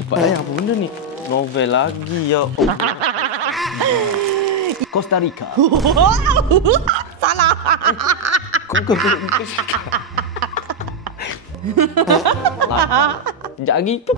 Cepat sayang, apa benda ni? Novel lagi ya. Costa Rica. Salah. Kau sekejap lagi tu.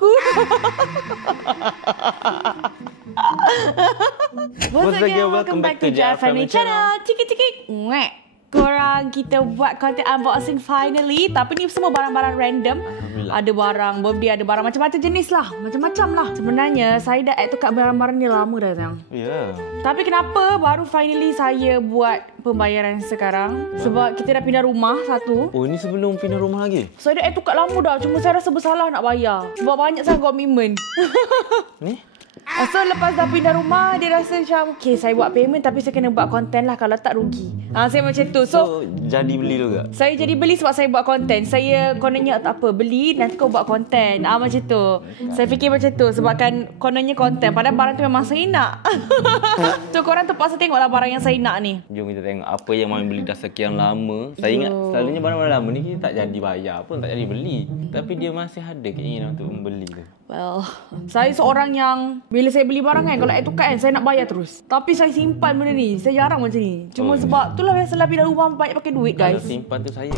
Once again, welcome back to Jar Family Channel. Ciki-ciki. Ngek. Korang kita buat konten unboxing finally. Tapi ni semua barang-barang random. Ada barang birthday, ada barang macam-macam jenis lah. Macam-macam lah. Sebenarnya saya dah add tu kat barang-barang ni lama dah sayang. Ya. Tapi kenapa baru finally saya buat pembayaran sekarang? Sebab kita dah pindah rumah satu. Oh, ini sebelum pindah rumah lagi? Saya dah add tu kat lama dah. Cuma saya rasa bersalah nak bayar. Sebab banyak sangat komitmen. Ni? So lepas dah pindah rumah, dia rasa macam okay, saya buat payment tapi saya kena buat konten lah, kalau tak rugi. Saya macam tu. So jadi beli juga? Saya jadi beli sebab saya buat konten. Saya kononnya tak apa, beli nanti kau buat konten. Macam tu. Saya fikir macam tu sebab kan kononnya konten, padahal barang tu memang saya nak. So korang terpaksa tengoklah barang yang saya nak ni. Jom kita tengok apa yang Mami beli dah sekian lama. Saya ingat selalunya barang-barang lama ni kita tak jadi bayar pun, tak jadi beli. Tapi dia masih ada keinginan untuk membeli tu. Well, saya seorang yang bila saya beli barang kan, kalau add to cart kan, saya nak bayar terus. Tapi saya simpan benda ni. Saya jarang macam ni. Cuma sebab itulah biasalah pindah rumah banyak pakai duit, guys. Kalau simpan tu saya.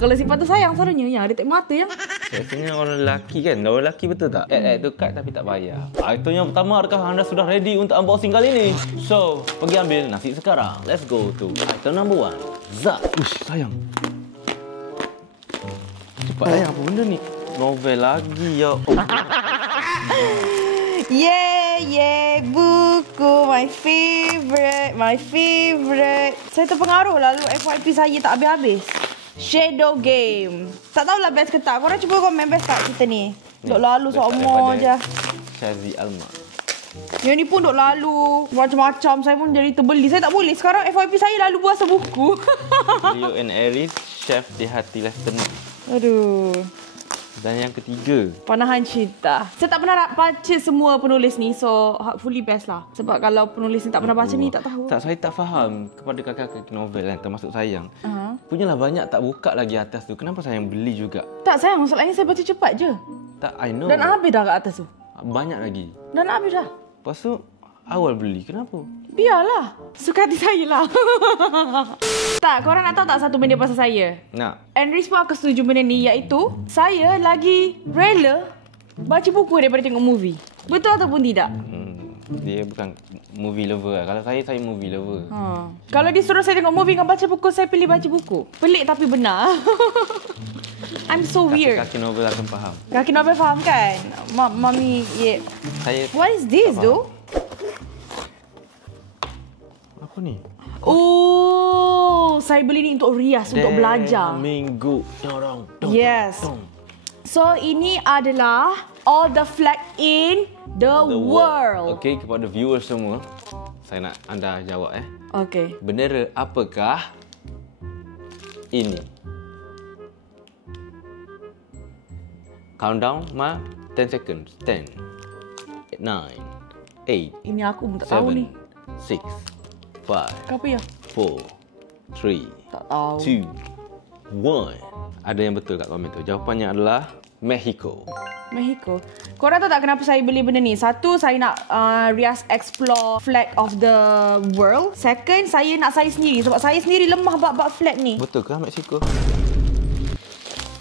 Kalau simpan tu sayang selalunya. Ya, ada tak mata yang. Biasanya orang lelaki kan. Orang lelaki betul tak? Add to cart tapi tak bayar. Itu yang pertama. Adakah anda sudah ready untuk unboxing kali ni? So, pergi ambil nasi sekarang. Let's go to item number 1. Zat. Ush, sayang. Cepat sayang, apa benda ni? Novel lagi ya. Yeah, buku my favorite. Saya terpengaruh lalu FYP saya tak habis-habis. Shadow Game. Tak tahulah best ke tak. Korang cuba komen best tak kita ni. Duk lalu semua je. Shazi Alma. Yang ni pun duk lalu macam-macam. Saya pun jadi terbeli. Saya tak boleh. Sekarang FYP saya lalu puasa buku. Leo and Aries, Chef di Hati Lieutenant. Aduh. Dan yang ketiga, Panahan Cinta. Saya tak pernah baca semua penulis ni, so hopefully best lah. Sebab kalau penulis ni tak pernah baca ni, tak tahu. Tak, saya tak faham kepada kakak-kakak novel kan, termasuk sayang. Punyalah banyak tak buka lagi atas tu. Kenapa sayang beli juga? Tak sayang, masalahnya saya baca cepat je. Tak, I know. Dan habis dah kat atas tu. Banyak lagi. Dan habis dah. Lepas tu, awal beli. Kenapa? Biarlah. Suka hati saya lah. Tak, korang nak tahu tak satu benda pasal saya? Nak. Andries pun aku setuju benda ni, iaitu saya lagi rela baca buku daripada tengok movie. Betul ataupun tidak? Dia bukan movie lover lah. Kalau saya movie lover. Kalau dia suruh saya tengok movie dengan baca buku, saya pilih baca buku. Pelik tapi benar. I'm so weird. Kaki novel akan faham. Kaki novel faham kan? Mami, yeah. What is this though? Apa ni? Oh, saya beli ni untuk rias, untuk belajar. Minggu orang. Yes. So, ini adalah all the flag in the world. Okey, kepada viewers semua, saya nak anda jawab Okey. Bendera apakah ini? Countdown, 10 seconds. 10, 9, 8, Ini aku pun tak tahu 7, ni. 6, 5, Apa ya? 4, 3, Tak tahu. 2, 1. Ada yang betul kat komen tu. Jawapannya adalah Mexico. Mexico. Korang tahu tak kenapa saya beli benda ni? Satu, saya nak rias explore flag of the world. Second, saya nak saya sendiri. Sebab saya sendiri lemah bab-bab flag ni. Betul ke Mexico?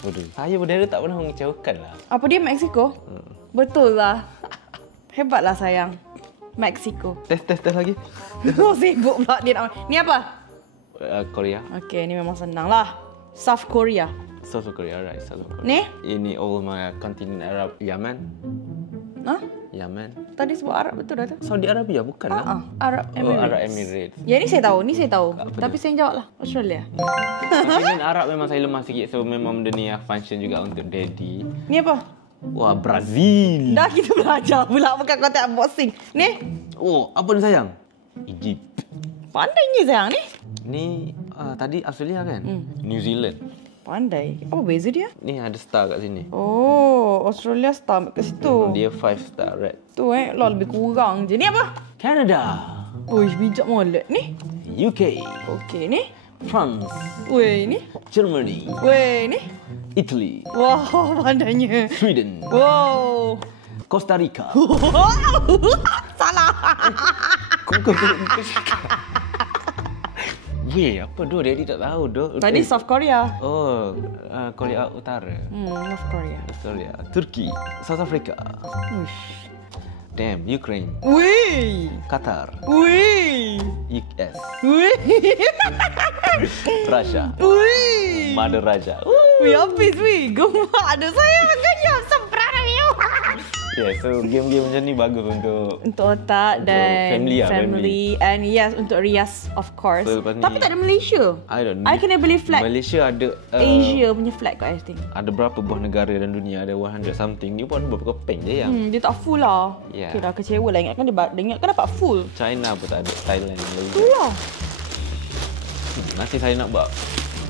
Waduh, saya bendera tak pernah mengecewakan lah. Apa dia Mexico? Betul lah. Hebatlah sayang. Mexico. Test lagi. Oh, sibuk pula dia nak. Ni apa? Korea. Okey, ni memang senang lah. South Korea. South Korea, right. South Korea. Ni? Ini all my continent Arab. Yaman. Hah? Yaman. Tadi sebut Arab betul dah tu? Saudi Arabia bukan lah. Arab Emirates. Arab Emirates. Ya, ni saya tahu. Tapi saya jawab lah. Australia. Continent Arab memang saya lemah sikit. So memang benda ni function juga untuk daddy. Ni apa? Wah, Brazil. Dah kita belajar pula bukan konten unboxing. Ni? Oh, apa ni sayang? Egypt. Pandainya sayang ni. Ni tadi Australia kan? New Zealand. Pandai. Apa beza dia? Ni ada star kat sini. Oh, Australia star kat situ. Dia 5 star red. Tu lah lebih kurang je. Ni apa? Canada. Uish, bijak molek ni. UK. Okey, ni. France. Weh, ni. Germany. Weh, ni. Italy, Wow, pandainya. Sweden, Wow. Costa Rica. Salah. Kau Weh, apa doh? Daddy tak tahu doh. Tadi South Korea. Oh, Korea Utara. North Korea. Korea, Turki, South Africa. Uish. Damn, Ukraine, Wih. Qatar, Wih. US, Wih. Russia, Wih. Mother Raja. Wih, habis wih. Gemak ada saya makanya semprara you. Yeah, so game-game macam ni bagus Untuk otak dan family lah, family. And yes, untuk rias of course. So, lepas ni- Tapi tak ada Malaysia. I don't know. I kena beli flag Malaysia ada Asia punya flag kat I think. ada berapa buah negara dalam dunia, ada 100 something. Ni pun berapa keping je yang Dia tak full lah. Yeah. Okay, dah kecewa lah. Ingatkan dia ingatkan dapat full. China pun tak ada, Thailand, Tu Malaysia. lah. Nanti saya nak buat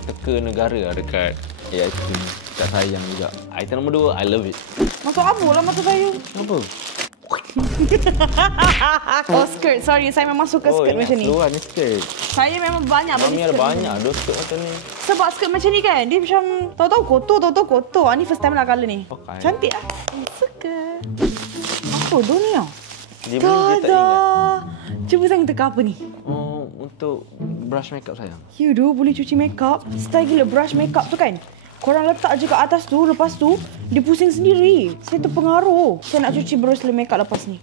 teka negara lah dekat AIT. Tak sayang juga. Item nombor 2, I love it. Masuk apa lah mata saya? Apa? Oh, skirt. Sorry, saya memang suka skirt macam ni. Keluar ni skirt. Saya memang banyak beli Mami ada skirt banyak ada skirt macam ni. Sebab skirt macam ni kan, dia macam tahu-tahu kotor. Ni first time lah colour ni. Okay. Cantik lah. Suka. Apa tu ni tau? Dia beli dia tak ingat. Cuba saya teka apa ni? Oh, untuk brush makeup sayang. You do boleh cuci makeup. Style gila brush makeup tu kan. Korang letak je kat atas tu, lepas tu dia pusing sendiri. Saya terpengaruh. Saya nak cuci brush makeup lepas ni.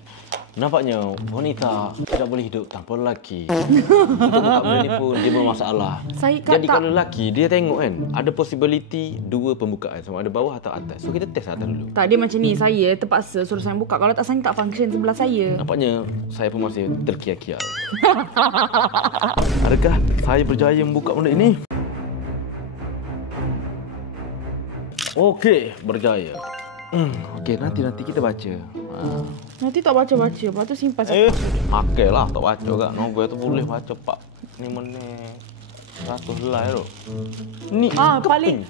Nampaknya wanita tidak boleh hidup tanpa lelaki. Kita buka benda ni pun dia bermasalah. Jadi kalau lelaki dia tengok kan, ada possibility dua pembukaan, sama ada bawah atau atas. So kita test atas dulu. Tak, dia macam ni. Saya terpaksa suruh saya buka. Kalau tak, saya tak function sebelah saya. Nampaknya saya pun masih terkial-kial. Adakah saya berjaya membuka benda ini? Okey, berjaya. Okey, nanti kita baca. Nanti tak baca-baca. Lepas tu simpan. Okey lah, tak baca juga. Novel tu boleh baca pak. Ni mana 100 helai tu. Ni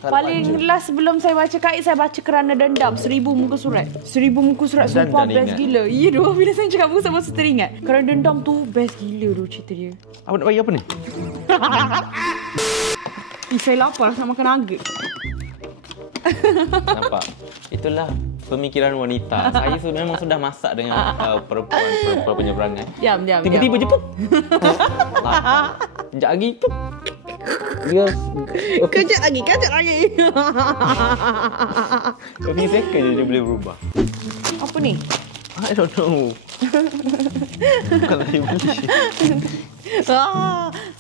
paling last sebelum saya baca kait, saya baca Kerana Dendam 1000 muka surat. 1000 muka surat sumpah best gila. Ya doh, bila saya cakap muka saya masih teringat. Kerana Dendam tu best gila doh cerita dia. Apa nak bagi apa ni? Saya lapar nak makan nugget. Nampak? Itulah pemikiran wanita. Saya memang sudah masak dengan perempuan penyeberangan. Diam. Tiba-tiba je pup. Sekejap lagi pup. Dia Kejap lagi. Kopi second je dia boleh berubah. Apa ni? I don't know. Bukan saya beli.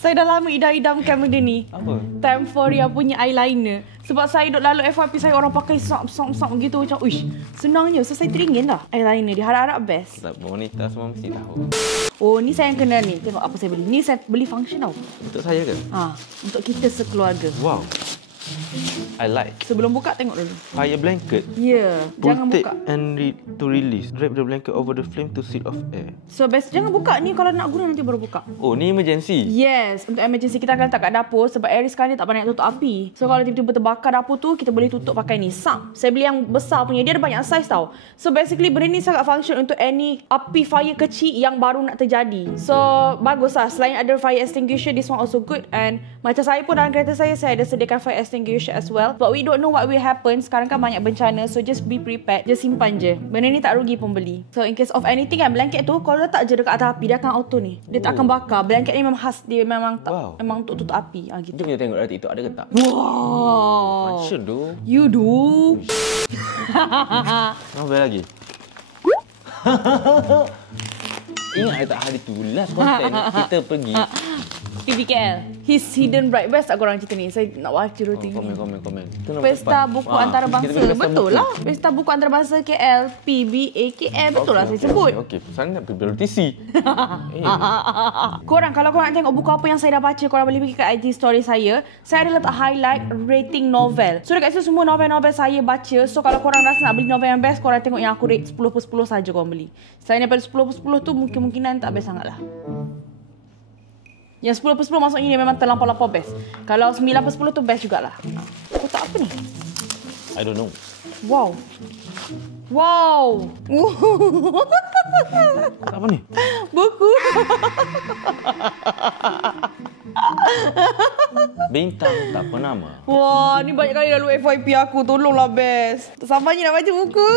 Saya dah lama idam-idamkan benda ni. Apa? Temporia punya eyeliner. Sebab saya duk lalu FYP saya orang pakai sok gitu macam uish. Senangnya. So saya teringin lah eyeliner dia. Harap-harap best. Tak, wanita semua mesti tahu. Oh, ni saya yang kena ni. Tengok apa saya beli. Ni saya beli function tau. Untuk saya ke? Untuk kita sekeluarga. Wow. I like. Sebelum buka tengok dulu. Fire blanket. Ya, jangan Protect buka. and to release. Drape the blanket over the flame to seal off air. So best jangan buka ni, kalau nak guna nanti baru buka. Oh, ni emergency. Yes, untuk emergency kita akan letak kat dapur sebab Aries sekarang ni tak pandai tutup api. So kalau tiba-tiba terbakar dapur tu, kita boleh tutup pakai ni. Saya beli yang besar punya, dia ada banyak size tau. So basically benda ni sangat function untuk any api fire kecil yang baru nak terjadi. So bagus lah, selain ada fire extinguisher, this one also good. And macam saya pun dalam kereta saya ada sediakan fire extinguisher as well. But we don't know what will happen. Sekarang kan banyak bencana, so just be prepared. Just simpan je. Benda ni tak rugi pembeli. So in case of anything kan, blanket tu kalau letak je dekat atas api, dia akan auto ni. Dia tak akan bakar. Blanket ni memang khas, dia memang tak, memang untuk tutup api. Gitu. Jom kita tengok dari TikTok ada ke tak? Wow. Function tu. You do. Nampak lagi. Ingat tak hari tu last konten kita pergi PBKL. His Hidden Bright. Best tak korang cerita ni? Saya nak baca rutin. Komen. Pesta Buku Antarabangsa. Betul lah. Pesta Buku Antarabangsa KL. PBAKL. Betul lah saya sebut. Okey. Sangat PBLTC. Korang, kalau korang nak tengok buku apa yang saya dah baca, korang boleh pergi kat IG story saya. Saya ada letak highlight rating novel. So dekat situ semua novel-novel saya baca. So kalau korang rasa nak beli novel yang best, korang tengok yang aku rate 10/10 saja korang beli. Selain daripada 10/10 tu mungkin-mungkinan tak best sangat lah. Yang 10/10 maksudnya ni memang terlampau-lampau best. Kalau 9/10 tu best jugalah. Kotak apa ni? I don't know. Wow. Apa ni? Buku. Bintang tak bernama. Wah, ni banyak kali lalu FYP aku. Tolonglah, best. Sabarnya nak baca buku.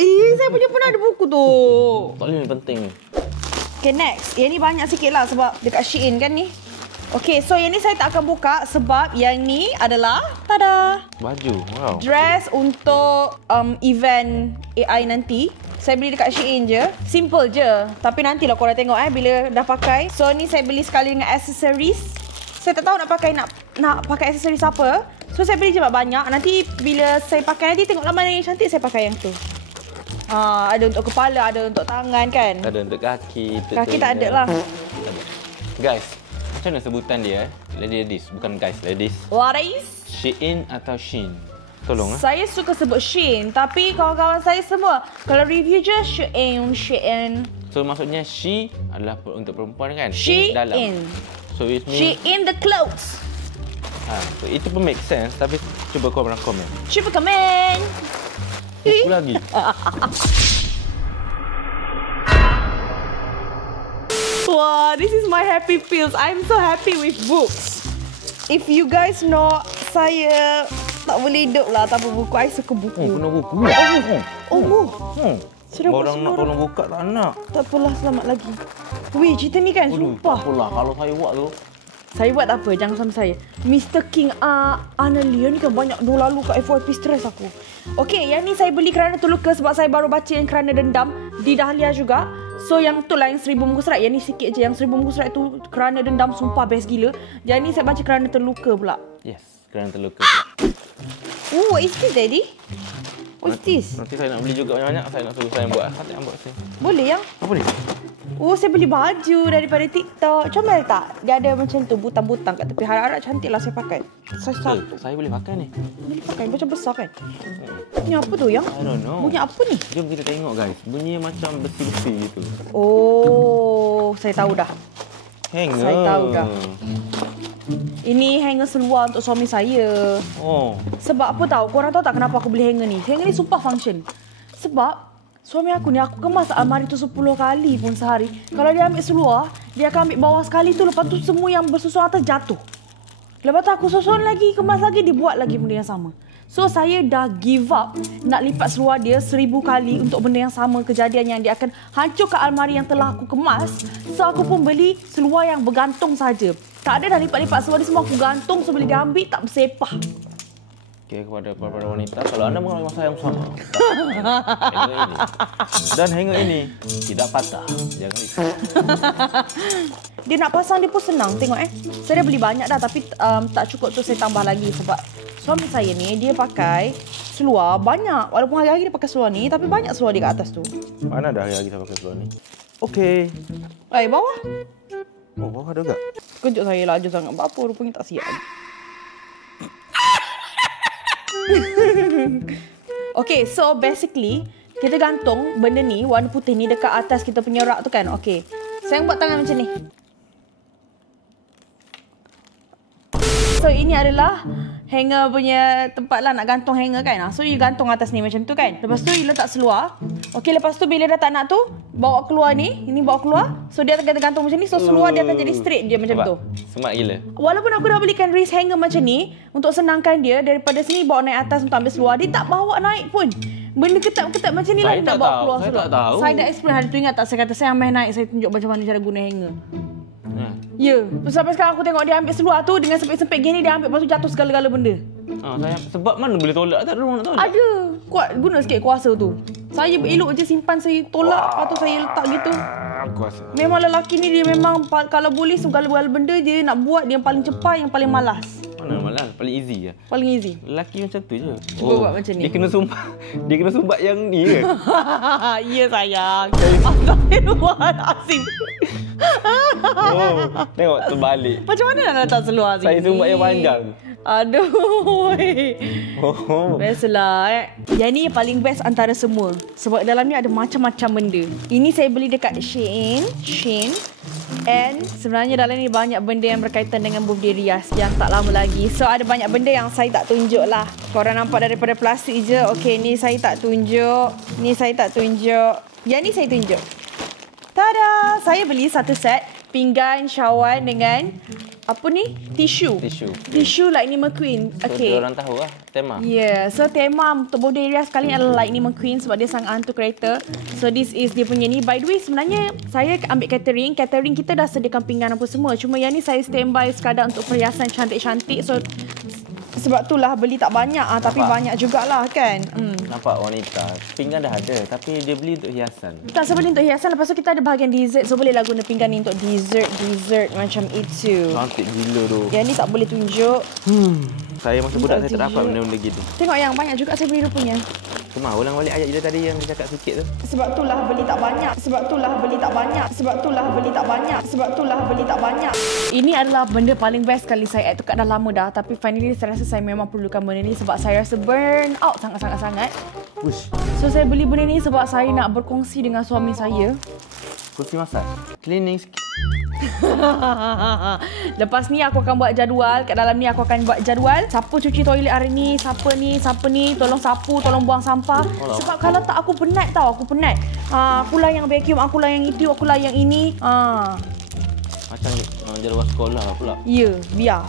Saya punya pun ada buku tu. Tak boleh, ni penting ni. Okay, next. Yang ni banyak sikit lah sebab dekat Shein kan ni. Okay, so yang ni saya tak akan buka sebab yang ni adalah, tada, Baju, wow. dress untuk event AI nanti. Saya beli dekat Shein je. Simple je. Tapi nantilah korang tengok bila dah pakai. So ni saya beli sekali dengan accessories. Saya tak tahu nak pakai accessories apa. So saya beli je banyak. Nanti bila saya pakai nanti tengoklah mana yang cantik, saya pakai yang tu. Ada untuk kepala, ada untuk tangan kan. Ada untuk kaki. Kaki tak ada lah. Guys, macam mana sebutan dia? Ladies, bukan guys, ladies. Ladies. Shein atau Shein? Tolong Saya suka sebut Shein, tapi kawan-kawan saya semua kalau review je Shein. So maksudnya she adalah untuk perempuan kan? Shein. Dalam. So it means Shein the clothes. So itu pun make sense, tapi cuba korang komen. Cuba komen. Buku lagi. Wah, this is my happy pills. I'm so happy with books. If you guys know, saya tak boleh hidup lah tanpa buku. I suka buku. Kena buku. Sudah Orang nak tolong buka tak nak. Tak apalah, selamat lagi. Weh, cerita ni kan, sumpah. Tak apalah, kalau saya buat tu. Saya buat tak apa, jangan sama saya. Mr. King Analia ni kan banyak dulu lalu kat FYP, stres aku. Okey, yang ni saya beli kerana terluka sebab saya baru baca yang Kerana Dendam di Dahlia juga. So yang tu lah yang 1000 muka surat. Yang ni sikit je. Yang 1000 muka surat tu Kerana Dendam sumpah best gila. Yang ni saya baca Kerana Terluka pula. Yes, kerana terluka. What is this, Daddy? What's this? Nanti saya nak beli juga banyak-banyak. Saya nak suruh saya buat. Saya nak buat saya. Boleh yang? Apa ni? Oh, saya beli baju daripada TikTok. Comel tak? Dia ada macam tu, butang-butang kat tepi. Harap-harap cantik lah saya pakai. Saya boleh pakai ni. Boleh pakai, macam besar kan? Ni apa tu yang? I don't know. Bunyi apa ni? Jom kita tengok guys. Bunyi macam besi-besi gitu. Oh, saya tahu dah. Hanger. Saya tahu dah. Ini hanger seluar untuk suami saya. Oh. Sebab apa tahu? Korang tahu tak kenapa aku beli hanger ni? Hanger ni sumpah function. Sebab suami aku ni, aku kemas almari tu 10 kali pun sehari. Kalau dia ambil seluar, dia akan ambil bawah sekali tu. Lepas tu semua yang bersusun atas jatuh. Lepas tu aku susun lagi, kemas lagi, dia buat lagi benda yang sama. So saya dah give up nak lipat seluar dia 1000 kali untuk benda yang sama, kejadian yang dia akan hancurkan almari yang telah aku kemas. So aku pun beli seluar yang bergantung saja. Tak ada dah lipat-lipat seluar ni, semua aku gantung. So bila dia ambil tak bersepah. Okay, kepada para wanita, kalau anda mengalami masalah yang sama, hanger ini. Dan hanger ini tidak patah. Jangan risau. Dia nak pasang dia pun senang. Tengok saya dah beli banyak dah, tapi tak cukup tu saya tambah lagi sebab suami saya ni dia pakai seluar banyak. Walaupun hari-hari dia pakai seluar ni, tapi banyak seluar dia kat atas tu. Mana dah hari-hari saya pakai seluar ni? Okey. Bawah. Oh, bawah ada juga. Kejut saya laju sangat. Apa rupanya tak siap. Okay, so basically kita gantung benda ni, warna putih ni dekat atas kita punya rak tu kan. Okay, saya buat tangan macam ni. So ini adalah hanger punya tempat lah nak gantung hanger kan. So you gantung atas ni macam tu kan. Lepas tu you letak seluar. Okay, lepas tu bila dah tak nak tu, bawa keluar ni. Ini bawa keluar. So dia akan gantung macam ni. So seluar dia akan jadi straight dia macam tu. Smart gila. Walaupun aku dah belikan wrist hanger macam ni untuk senangkan dia, daripada sini bawa naik atas untuk ambil seluar, dia tak bawa naik pun. Benda ketat-ketat macam ni lah dia nak bawa keluar seluar. Saya tak tahu. Saya dah explain hari tu, ingat tak? Saya kata saya ambil naik, saya tunjuk macam mana cara guna hanger. Ya, sampai sekarang aku tengok dia ambil seluar tu dengan sempit-sempit gini, dia ambil lepas tu jatuh segala-gala benda. Sebab mana boleh tolak? Tak ada orang nak tolak. Ada. Kuat guna sikit kuasa tu. Saya elok je simpan, saya tolak, lepas tu saya letak gitu. Kuasa. Memang lelaki ni dia memang kalau boleh segala-gala benda dia nak buat, dia yang paling cepat, yang paling malas. Mana malas? Paling easy je. Paling easy. Lelaki macam tu je. Cuba buat macam ni. Dia kena sumbat yang ni ke? Ya sayang. Astagfirullahalazim. Tengok terbalik. Macam mana nak letak seluar sini? Saya sumbat yang panjang. Aduh. Best lah Yang ni yang paling best antara semua. Sebab dalam ni ada macam-macam benda. Ini saya beli dekat Shein. And sebenarnya dalam ni banyak benda yang berkaitan dengan birthday Rias yang tak lama lagi. So ada banyak benda yang saya tak tunjuk lah. Korang nampak daripada plastik je. Okay, ni saya tak tunjuk. Ni saya tak tunjuk. Yang ni saya tunjuk. Tada! Saya beli satu set pinggan Syawan dengan apa ni? Tisu Lightning McQueen. So, Okay. orang tahu lah tema. Yeah, so tema untuk birthday Ria sekali adalah Lightning McQueen sebab dia sang hantu kereta. So this is dia punya ni. By the way, sebenarnya saya ambil catering. Catering kita dah sediakan pinggan apa semua. Cuma yang ni saya standby sekadar untuk perhiasan cantik-cantik. So sebab tu lah beli tak banyak tapi banyak jugalah kan. Nampak wanita, pinggan dah ada tapi dia beli untuk hiasan. Tak, saya beli untuk hiasan. Lepas tu kita ada bahagian dessert. So bolehlah guna pinggan ni untuk dessert macam itu. Cantik gila tu. Yang ni tak boleh tunjuk. Saya masa budak saya tak dapat benda-benda gitu. Tengok yang banyak juga saya beli rupanya. Cuma ulang balik ayat dia tadi yang dia cakap sikit tu. Sebab itulah beli tak banyak. Sebab itulah beli tak banyak. Sebab itulah beli tak banyak. Sebab itulah beli tak banyak. Ini adalah benda paling best kali saya add tu kat dah lama dah. Tapi finally saya rasa saya memang perlukan benda ni sebab saya rasa burn out sangat-sangat. So saya beli benda ni sebab saya nak berkongsi dengan suami saya. Kursi masak. Cleaning sikit. Lepas ni aku akan buat jadual. Kat dalam ni aku akan buat jadual. Siapa cuci toilet hari ni, siapa ni, tolong sapu, tolong buang sampah. Sebab kalau tak aku penat tau, aku penat. Akulah yang vacuum, akulah yang itu, akulah yang ini. Macam jadual sekolah pula. Ya, biar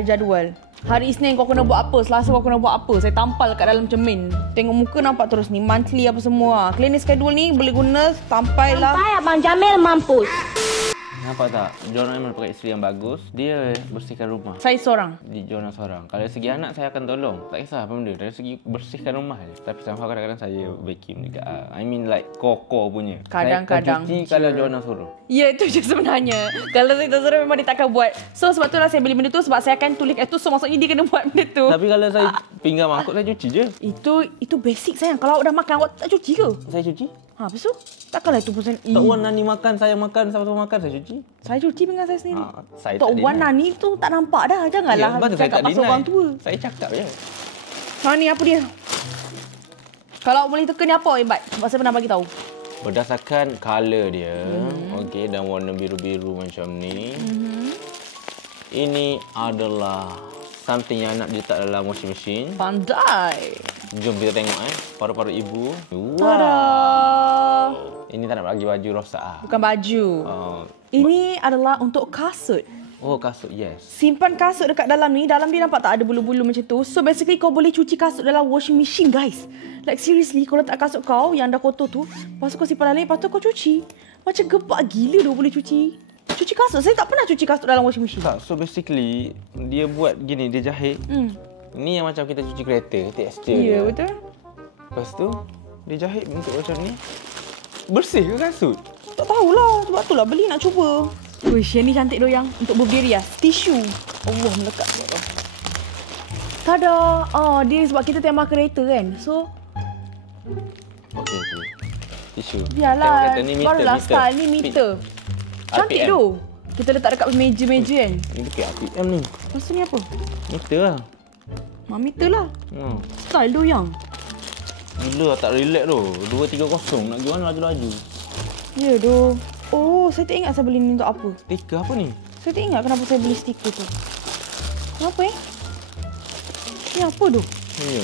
ada jadual. Hari Isnin kau kena buat apa, Selasa kau kena buat apa. Saya tampal kat dalam cermin. Tengok muka nampak terus ni, monthly apa semua. Cleaning schedule ni boleh guna sampai lah. Sampai Abang Jamil mampus. Nampak tak? Jono memang pakai isteri yang bagus. Dia bersihkan rumah. Saya seorang. Di Jono seorang. Kalau dari segi anak saya akan tolong. Tak kisah apa benda. Dari segi bersihkan rumah je. Tapi somehow kadang-kadang saya vacuum juga. I mean like koko punya. Kadang-kadang saya akan cuci kalau Jono suruh. Ya, itu je sebenarnya. Kalau saya tak suruh memang dia takkan buat. So sebab itulah saya beli benda tu sebab saya akan tulis kat tu. So maksudnya dia kena buat benda tu. Tapi kalau saya pinggan mangkuk saya cuci je. Itu basic sayang. Kalau awak dah makan awak tak cuci ke? Saya cuci. Lepas tu takkanlah itu pasal Tok Wan Nani makan, saya makan, sama-sama makan, saya cuci. Saya cuci pinggan saya sendiri. Saya Tok tak Wan deny. Nani tu tak nampak dah. Janganlah betul, saya cakap tak pasal deny. orang tua. Saya cakap je. Ni apa dia? Kalau awak boleh teka ni apa Ibat? Sebab saya pernah bagi tahu. Berdasarkan color dia, okey, dan warna biru-biru macam ni. Ini adalah something yang nak diletak dalam washing machine. Pandai. Jom kita tengok paru-paru ibu. Tada. Ini tak nak bagi baju rosak ah. Bukan baju. Ini adalah untuk kasut. Oh, kasut, yes. Simpan kasut dekat dalam ni. Dalam dia nampak tak ada bulu-bulu macam tu. So basically kau boleh cuci kasut dalam washing machine guys. Like seriously, kau letak kasut kau yang dah kotor tu. Lepas tu kau simpan dalam ni. Lepas tu kau cuci. Macam gebak gila tu boleh cuci. Cuci kasut. Saya tak pernah cuci kasut dalam washing machine. Tak, so basically dia buat gini, dia jahit. Ni yang macam kita cuci kereta, texture dia. Ya, betul. Lepas tu dia jahit bentuk macam ni. Bersih ke kasut? Tak tahulah. Sebab tu lah beli nak cuba. Uish, yang ni cantik doyang. Untuk birthday Ria. Tisu. Allah melekat. Tada. Dia sebab kita tema kereta kan. So Okey. Tisu. biarlah. Tengok kereta ni meter. Barulah style ni meter. Cantik RPM. tu. Kita letak dekat meja-meja kan. Ini dekat RPM ni. Lepas tu ni apa? Meter lah. Meter lah. Style doyang. Gila tak relax tu. 230 nak pergi mana laju-laju. Ya doh. Oh, saya tak ingat saya beli ni untuk apa. Stiker apa ni? Saya tak ingat kenapa saya beli stiker tu. Kenapa Ni apa tu? Ya.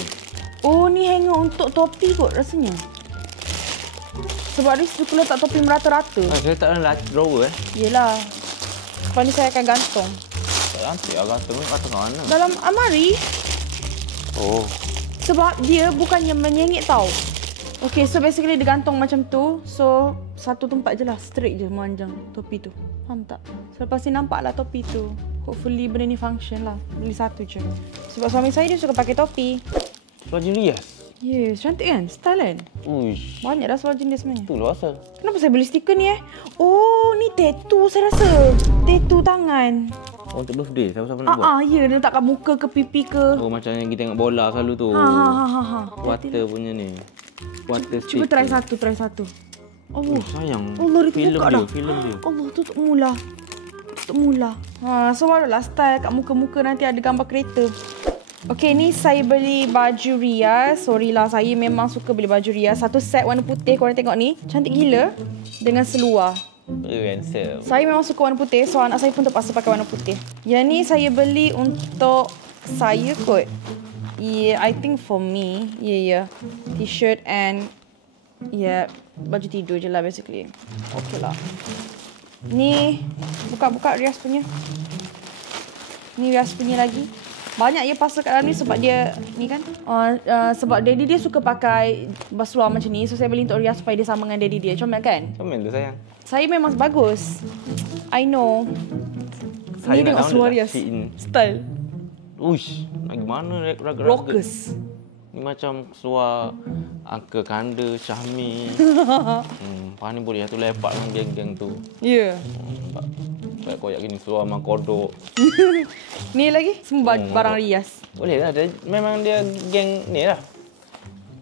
Oh, ni hanger untuk topi kot rasanya. Sebab dia suka letak topi merata-rata. Saya tak nak drawer Yelah. Lepas ni saya akan gantung. Tak cantik lah gantung kat mana. Dalam almari. Oh. Sebab dia bukannya menyengit tau. Okay, so basically dia gantung macam tu. So, satu tempat je lah. Straight je memanjang topi tu. Faham tak? So, lepas ni nampak lah topi tu. Hopefully benda ni function lah. Beli satu je. Sebab suami saya dia suka pakai topi. Baju rias. Yes, cantik kan? Style kan? Uish. Banyak dah sebab jenis sebenarnya. Itulah asal. Kenapa saya beli stiker ni Oh, ni tattoo saya rasa. Tattoo tangan. Oh, untuk birthday. Siapa-siapa nak buat? Ya. Dia letak kat muka ke pipi ke. Oh, macam yang kita tengok bola selalu tu. Ha. Water punya ni. Water Cuba sticker. try satu. Allah. Sayang. Allah, dia Filem terbuka dia, dah. filem dia. Allah, tutup mula. So barulah style kat muka-muka nanti ada gambar kereta. Okay, ni saya beli baju Ria. Sorry lah, saya memang suka beli baju Ria. Satu set warna putih, korang tengok ni. Cantik gila. Dengan seluar. Handsome. Saya memang suka warna putih, so anak saya pun terpaksa pakai warna putih. Yang ni saya beli untuk saya kot. Yeah, I think for me. Yeah. T-shirt and baju tidur je lah basically. Okay lah. Ni buka-buka Rias punya. Ni Rias punya lagi. Banyak ya pasal kat dalam ni sebab dia ni kan. Sebab daddy dia suka pakai basuh macam ni. So saya beli untuk Rias supaya dia sama dengan daddy dia. Comel kan? Comel tu sayang. Saya memang bagus. I know. Saya Ni tengok seluar Rias. Style. Uish, nak gimana raga-raga. Rockers. Ni macam seluar Uncle Kanda, Syahmi. Pani boleh tu lepak dengan geng-geng tu. Ya. Baik koyak gini seluar mak kodok. Ni lagi semua barang Rias. Boleh lah, memang dia geng ni lah.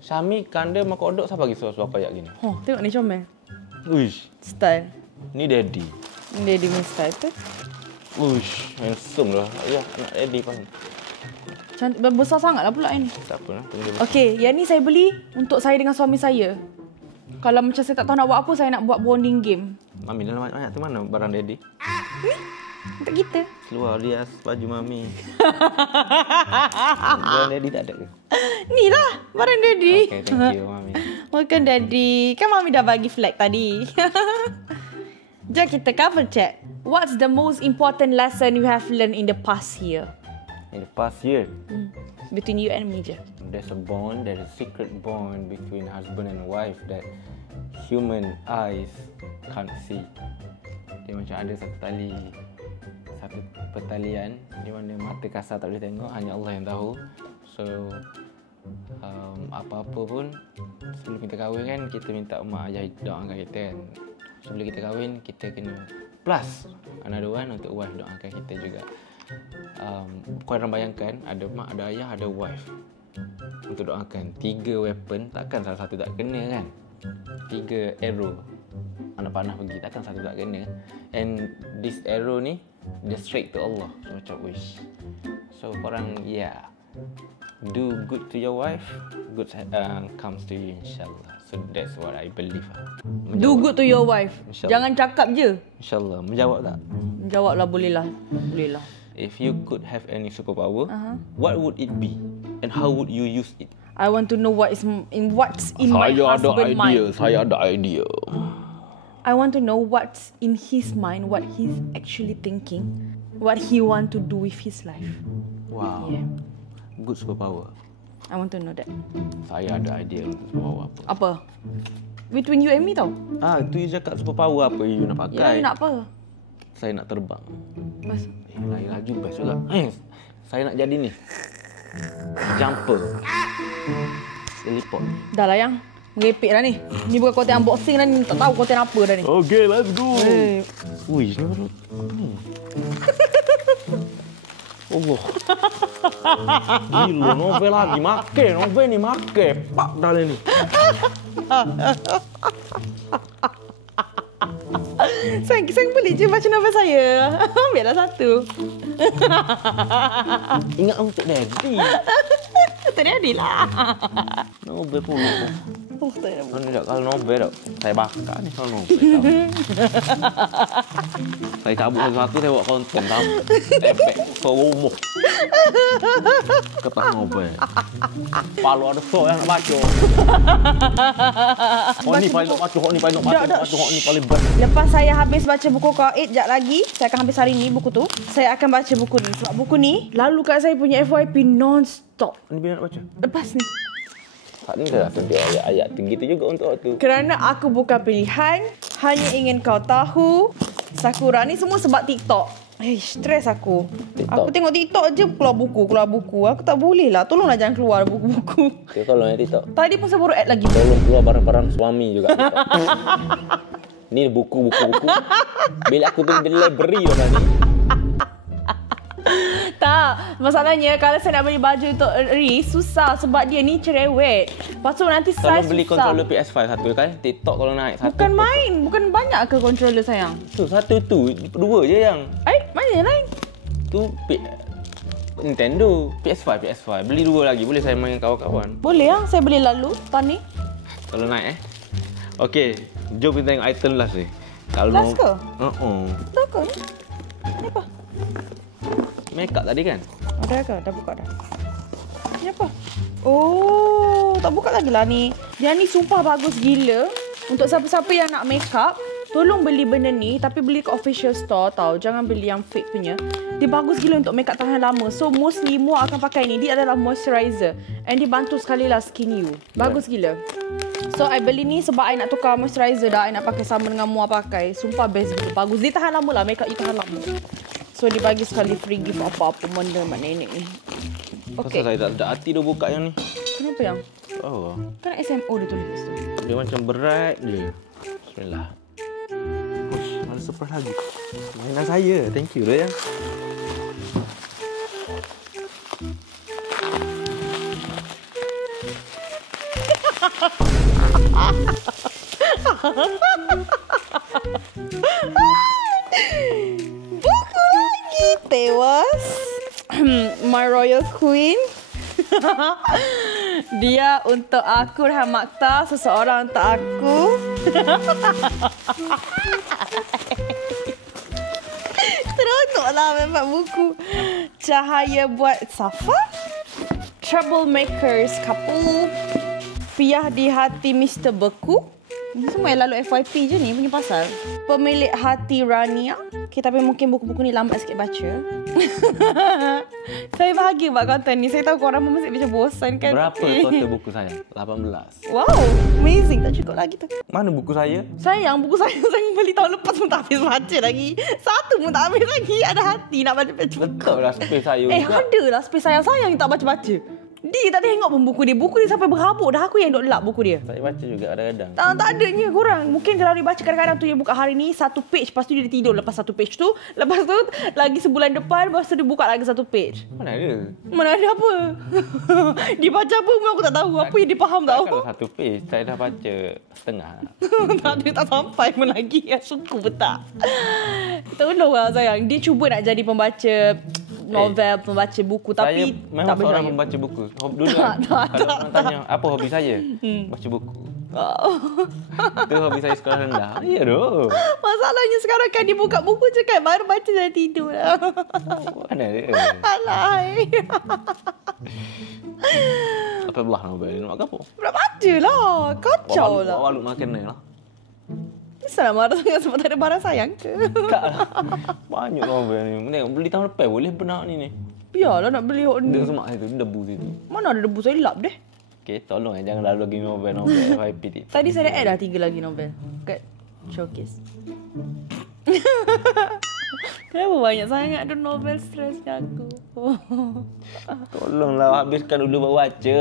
Syahmi, Kanda, mak kodok siapa lagi seluar koyak gini? Oh, tengok ni comel. Uish. Style. Ni daddy. Ni daddy punya style tu. Uish, handsome lah. Ya, anak daddy pun. Cantik, besar sangat lah pula ni. Tak apa lah. Okey, yang ni saya beli untuk saya dengan suami saya. Kalau macam saya tak tahu nak buat apa, saya nak buat bonding game. Mami dalam banyak tu mana barang daddy? Ni, untuk kita. Keluar Rias, baju mami. Barang daddy tak ada ke? Ni lah, barang daddy. Okay, thank you mami. Bukan daddy. Kan mami dah bagi flag tadi. Jom kita cover check. What's the most important lesson you have learned in the past year? In the past year, Between you and me je. there's a bond, there's a secret bond between husband and wife that human eyes can't see. Dia macam ada satu pertalian di mana mata kasar tak boleh tengok, hanya Allah yang tahu. So apa-apa pun sebelum kita kahwin kan, kita minta mak ayah doakan kita kan. Sebelum kita kahwin, kita kena plus another one untuk wife doakan kita juga. Korang bayangkan ada mak, ada ayah, ada wife untuk doakan 3 weapon, takkan salah satu tak kena kan. 3 arrow anak panah pergi, takkan satu tak kena. And this arrow ni dia straight to Allah. So macam wish. So korang do good to your wife, good comes to you insyaAllah. So that's what I believe. Do good to your wife. InsyaAllah. Jangan cakap je. InsyaAllah. Menjawab tak? Jawablah, boleh lah. Boleh lah. If you could have any superpower, what would it be? And how would you use it? I want to know what's in my husband's mind. Saya ada idea. I want to know what's in his mind, what he's actually thinking, what he want to do with his life. Wow. Yeah. Good superpower. I want to know that. Saya ada idea untuk superpower apa. Apa? Between you and me tau. Tu you cakap superpower apa you nak pakai? Ya, you nak apa? Saya nak terbang. Bas. Lari laju best juga. Saya nak jadi ni. Jumper. Teleport. Dah lah yang. Merepek dah ni. Ni bukan konten unboxing dah ni. Tak tahu konten apa dah ni. Okay, let's go. Wih, ni baru. Allah. Gila, novel lagi. Novel ni make. Pak dah ni. Saya boleh je baca novel saya. Ambillah satu. Ingat untuk daddy. Tak ada lah. Novel pun. Oh, tak ada. Ni tak kalau novel tak. Saya bakar ni kalau novel. Saya cabut sesuatu, saya buat konten tau. Efek serumoh. Ketah novel. Palu ada so yang nak baca. Ni paling nak baca, ni paling nak baca, ni paling best. Lepas saya habis baca buku Qaid, sekejap lagi saya akan habis hari ni buku tu. Saya akan baca buku ni. Sebab buku ni lalu kat saya punya FYP non-stop. Ni bila nak baca? Lepas ni. Hak ni dah sedia ayat-ayat tinggi tu juga untuk tu. Kerana aku bukan pilihan, hanya ingin kau tahu. Sakura ni semua sebab TikTok. Stres aku. TikTok. Aku tengok TikTok je keluar buku. Aku tak boleh lah. Tolonglah jangan keluar buku-buku. Okay, tolong TikTok. Tadi pun saya baru add lagi. Tolong keluar barang-barang suami juga. Ni buku. Bila aku tu beli library orang ni. Tak, masalahnya kalau saya nak beli baju untuk Ri, susah sebab dia ni cerewet. Lepas tu nanti Kalau size beli susah. controller PS5 satu kan, TikTok kalau naik satu. Bukan main, bukan banyak ke controller sayang? Tu satu tu, 2 je yang. Mana yang lain? Tu Nintendo, PS5. Beli 2 lagi, boleh saya main dengan kawan-kawan. Boleh lah, saya beli lalu tahun ni. Kalau naik Okey, jom kita tengok item last ni. Kalau Last ke? Dah ke ni? Ni apa? Make up tadi kan? Dah ke? Dah buka dah. Ni apa? Oh, tak buka lagi lah ni. Dia ni sumpah bagus gila. Untuk siapa-siapa yang nak make up, tolong beli benda ni tapi beli kat official store tau. Jangan beli yang fake punya. Dia bagus gila untuk makeup tahan lama. So mostly Mua akan pakai ni. Dia adalah moisturizer and dia bantu sekali lah skin you. Bagus gila. So I beli ni sebab I nak tukar moisturizer dah. I nak pakai sama dengan Mua pakai. Sumpah best gila. Bagus. Dia tahan lama lah. Makeup you tahan lama. So dia bagi sekali free gift apa-apa benda mak nenek ni. Okay. Pasal saya tak ada hati dah buka yang ni. Kenapa yang? Oh. Kan SMO dia tulis tu. Dia macam berat dia. Bismillah. Ush, ada surprise lagi. Mainan saya. Thank you dah ya. Buku lagi tewas. My Royal Queen. Dia untuk aku Rehan Makta, seseorang untuk aku. Teronoklah memang buku. Cahaya buat Safa. Troublemakers Couple. Piah di hati Mr. Beku. Ini semua yang lalu FYP je ni punya pasal. Pemilik hati Rania. Okay, tapi mungkin buku-buku ni lambat sikit baca. Saya bahagia buat konten ni. Saya tahu korang mesti macam bosan kan. Berapa total buku saya? 18. Wow, amazing. Tak cukup lagi tu. Mana buku saya? Sayang, buku saya beli tahun lepas pun tak habis baca lagi. Satu pun tak habis lagi. Ada hati nak baca buku. Betul lah space saya juga. Ada lah space sayang-sayang yang tak baca-baca. Dia tak tengok pun buku dia. Buku dia sampai berhabuk dah. Aku yang duk lap buku dia. Saya baca juga kadang-kadang. Tak adanya korang. Mungkin kalau dia baca kadang-kadang tu dia buka hari ni satu page. Lepas tu dia tidur lepas satu page tu. Lepas tu lagi sebulan depan. Lepas tu dia buka lagi satu page. Mana ada? Mana ada apa? Dia baca apa pun aku tak tahu. Apa yang dia faham tahu. Kalau satu page saya dah baca setengah. Tak ada, tak sampai pun lagi. Suku pun tak. Tolonglah sayang. Dia cuba nak jadi pembaca novel, pembaca buku. Tapi saya memang tak seorang berjaya. pembaca buku. Dulu Tak, kalau orang tanya apa hobi saya? Baca buku. Itu hobi saya sekolah rendah. Ya doh. Masalahnya sekarang kan dia buka buku je kan. Baru baca dah tidur. Mana ada? Alay. Apa belah novel ni nak apa? Nak baca lah. Kacau lah. Awak lu makan ni lah. Kenapa marah sangat sebab tak ada barang sayang ke? Tak lah. Banyak novel ni. Tengok beli tahun lepas boleh benar ni. Biarlah nak beli hok ni. Dia semak situ, debu situ. Mana ada debu, saya lap deh. Okay, tolong jangan lalu lagi novel-novel FYP ni. Tadi saya dah add dah 3 lagi novel kat showcase. Kenapa banyak sangat ada novel stresnya aku? Tolonglah habiskan dulu baru baca.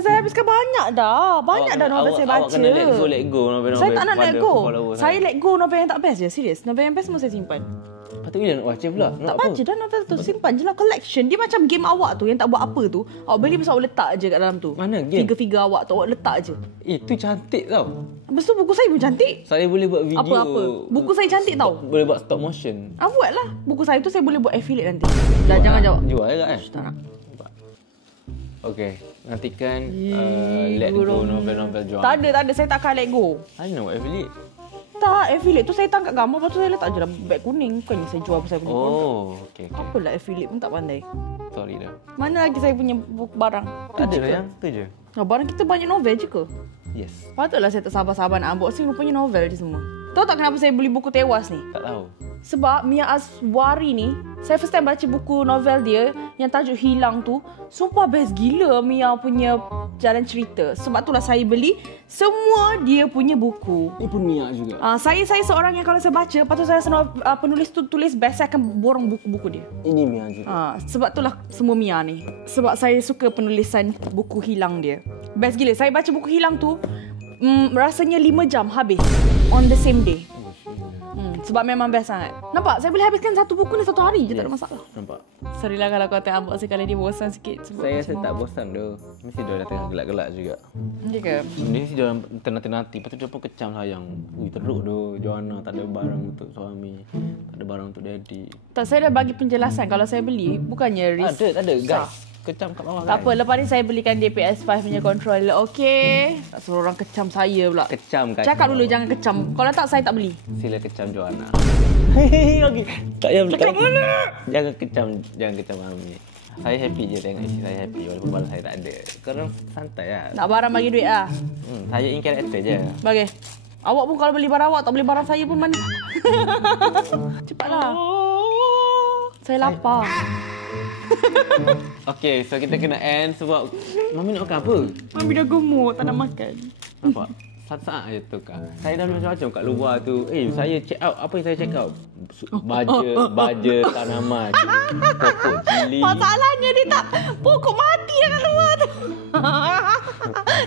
Saya habiskan banyak dah. Banyak dah novel saya baca. Awak kena let go novel-novel. Saya tak nak let go. Follower Saya let go novel yang tak best je. Serius. Novel yang best semua saya simpan. Lepas tu bila nak baca pula? Tak baca dah novel tu. Simpan je lah collection. Dia macam game awak tu yang tak buat apa tu. Awak beli pasal awak letak je kat dalam tu. Mana game? Figure-figure awak tu awak letak je. Itu cantik tau. Lepas tu buku saya pun cantik. Saya boleh buat video. Apa-apa. Buku saya cantik tau. Boleh buat stop motion. Buat lah. Buku saya tu saya boleh buat affiliate nanti. Dah jangan jawab. Jual juga kan? Tak nak. Okay. Nantikan let go novel-novel Joanna. Tak ada. Saya tak akan let go. I know affiliate. Tak, affiliate tu saya tangkap gambar. Lepas tu saya letak je dalam beg kuning. Bukannya saya jual pasal punya produk. Oh, okay. Apalah affiliate pun tak pandai. Sorry dah. Mana lagi saya punya buku barang? Tak ada je lah ke? yang tu je. Barang kita banyak novel je ke? Yes. Patutlah saya tak sabar-sabar nak unboxing. Rupanya novel je semua. Tahu tak kenapa saya beli buku tewas ni? Tak tahu. Sebab Mia Azwari ni, saya first time baca buku novel dia yang tajuk Hilang tu. Sumpah best gila Mia punya jalan cerita. Sebab itulah saya beli semua dia punya buku. Ini pun Mia juga. Saya seorang yang kalau saya baca, lepas tu saya rasa penulis tu tulis best, saya akan borong buku-buku dia. Ini Mia juga. Sebab itulah semua Mia ni. Sebab saya suka penulisan buku Hilang dia. Best gila. Saya baca buku Hilang tu, rasanya 5 jam habis. On the same day. Sebab memang best sangat. Nampak? Saya boleh habiskan satu buku ni satu hari je. Tak ada masalah. Nampak? Sorry lah kalau kau tengok unboxing kali dia bosan sikit. Saya rasa tak bosan tu. Mesti dia dah tengah gelak-gelak juga. Dia ke? Mesti dia ternati-nati. Lepas tu dia pun kecam sayang. Ui teruk tu. Joanna tak ada barang untuk suami. Tak ada barang untuk daddy. Tak, saya dah bagi penjelasan. Kalau saya beli, bukannya risk. Tak ada. Guys, kecam kat bawah. Tak apa, lepas ni saya belikan dia PS5 punya controller. Okay. Tak suruh orang kecam saya pula. Kecam kat Cakap dulu jangan kecam. Kalau tak, saya tak beli. Sila kecam Joanna. Okey. Tak payah cakap mana. Jangan kecam kami. Saya happy je tengok isi saya happy walaupun balas saya tak ada. Korang santai lah. Nak barang bagi duit lah. Saya in character je. Bagi. Awak pun kalau beli barang awak, tak beli barang saya pun mana. Cepatlah. Saya lapar. Okay, so kita kena end sebab Mami nak makan apa? Mami dah gemuk, tak nak makan. Nampak? Satu saat je tukar. Saya dah macam-macam kat luar tu. Saya check out. Apa yang saya check out? Baja tanaman. Pokok cili. Masalahnya dia tak, pokok mati dah kat luar tu.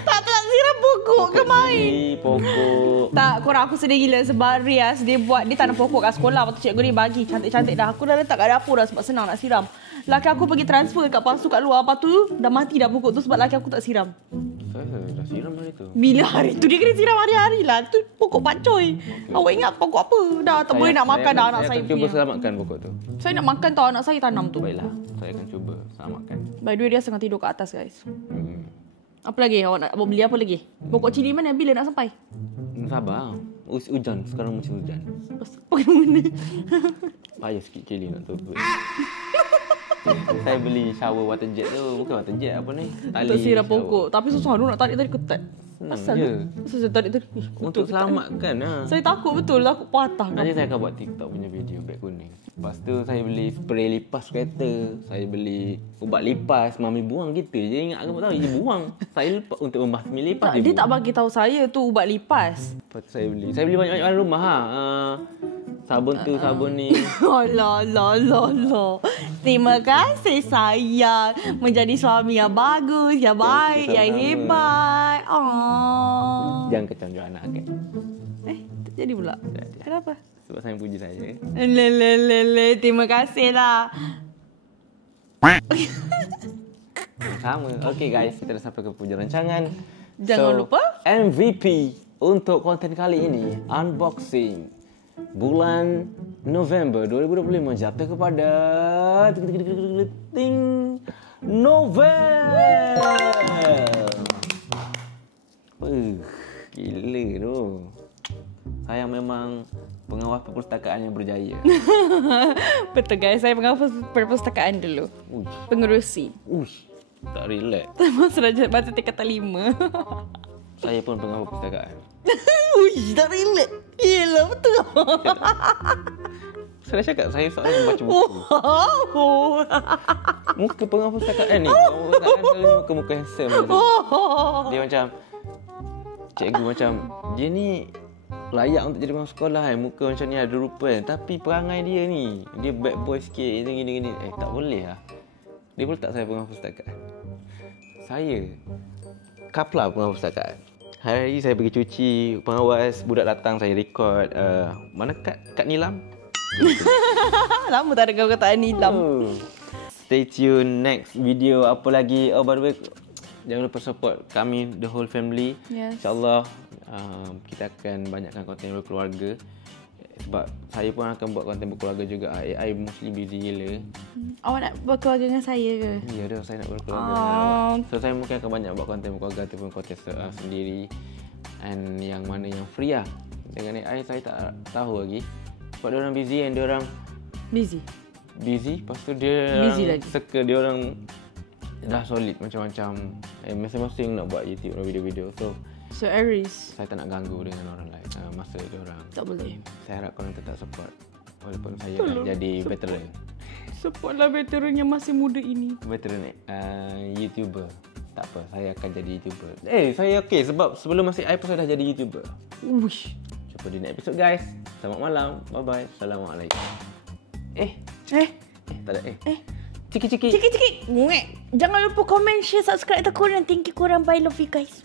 tak siram pokok ke main. Cili, pokok. Tak, korang aku sedih gila sebab Riaz dia tanam pokok kat sekolah. Lepas tu cikgu dia bagi cantik-cantik dah. Aku dah letak kat dapur dah sebab senang nak siram. Laki aku pergi transfer kat pasu kat luar. Lepas tu dah mati dah pokok tu sebab laki aku tak siram. Saya dah siram hari tu. Bila hari tu dia kena siram hari-hari lah. Tu pokok pakcoy. Awak ingat pokok apa? Dah tak boleh nak makan dah anak saya akan cuba punya. selamatkan pokok tu. Saya nak makan tau anak saya tanam tu. Baiklah, saya akan cuba selamatkan. By the way dia tengah tidur kat atas guys. Apa lagi? Awak nak beli apa lagi? Pokok cili mana? Bila nak sampai? Sabar. Hujan. Sekarang musim hujan. Pokok mana? Payah sikit cili nak turun. Saya beli shower water jet tu. Bukan water jet, apa ni? Tali Untuk siram shower. pokok. Tapi susah dulu nak tarik tadi ketat. Senang je. Asal saya tarik tadi. Untuk selamatkan lah. Saya takut betul lah aku patah. Nanti saya akan buat TikTok punya video beg kuning. Lepas tu saya beli spray lipas kereta. Saya beli ubat lipas. Mami buang gitu je. Ingat aku tahu dia buang. Saya lupa untuk membasmi lipas. Dia tak bagi tahu saya tu ubat lipas. Lepas tu saya beli banyak-banyak dalam rumah ha. Sabun tu, sabun ni. Alah. Terima kasih sayang. Menjadi suami yang bagus, yang baik, yang hebat. Jangan kecam anak kan. Tak jadi pula. Kenapa? Sebab saya puji saya. Terima kasih lah. Sama. Okay guys, kita dah sampai ke penghujung rancangan. Jangan lupa MVP untuk konten kali ini, unboxing bulan November 2025 jatuh kepada Novel. Gila tu. Saya memang pengawas perpustakaan yang berjaya. Betul guys, saya pengawas perpustakaan dulu. Pengerusi. Tak relax. Termasuk darjah baca tingkatan 5. Saya pun pengawas perpustakaan. Tak relax. Yelah, betul. Saya dah cakap saya seorang membaca buku. Wow. Muka pengawas perpustakaan ni. Pengawas perpustakaan selalu muka-muka handsome. Dia macam, cikgu macam, dia ni layak untuk jadi pengawas sekolah kan. Muka macam ni ada rupa kan. Tapi perangai dia ni, dia bad boy sikit, gini-gini. Tak boleh lah. Dia boleh tak saya pengawas perpustakaan? Saya kapla pengawas perpustakaan. Hari saya pergi cuci, pengawas, budak datang saya record. Mana Kak Nilam? Lama tak ada kau kata Nilam. Stay tune next video apa lagi. By the way, jangan lupa support kami, the whole family. Yes. InsyaAllah kita akan banyakkan konten berkeluarga. Sebab saya pun akan buat konten berkeluarga juga. I mostly busy gila. Awak nak berkeluarga dengan saya ke? Ya dah, saya nak berkeluarga dengan awak. So saya mungkin akan banyak buat konten berkeluarga ataupun konten sendiri. And yang mana yang free lah. Dengan AI saya tak tahu lagi. Sebab dia orang busy and dia orang Busy. Lepas tu dia Busy orang lagi. Circle dia orang dah solid macam-macam. Masing-masing nak buat YouTube dan video-video. So Aries, Saya tak nak ganggu dengan orang lain. Masa dia orang. tak boleh. Saya harap korang tetap support. Walaupun saya dah jadi veteran. Supportlah veteran yang masih muda ini. Veteran YouTuber. Tak apa, saya akan jadi YouTuber. Saya okey sebab sebelum masih I pun saya dah jadi YouTuber. Uish. Jumpa di next episode guys. Selamat malam. Bye-bye. Assalamualaikum. Tak ada Ciki-ciki. Ciki-ciki. Jangan lupa komen, share, subscribe. Thank you korang. Bye, love you guys.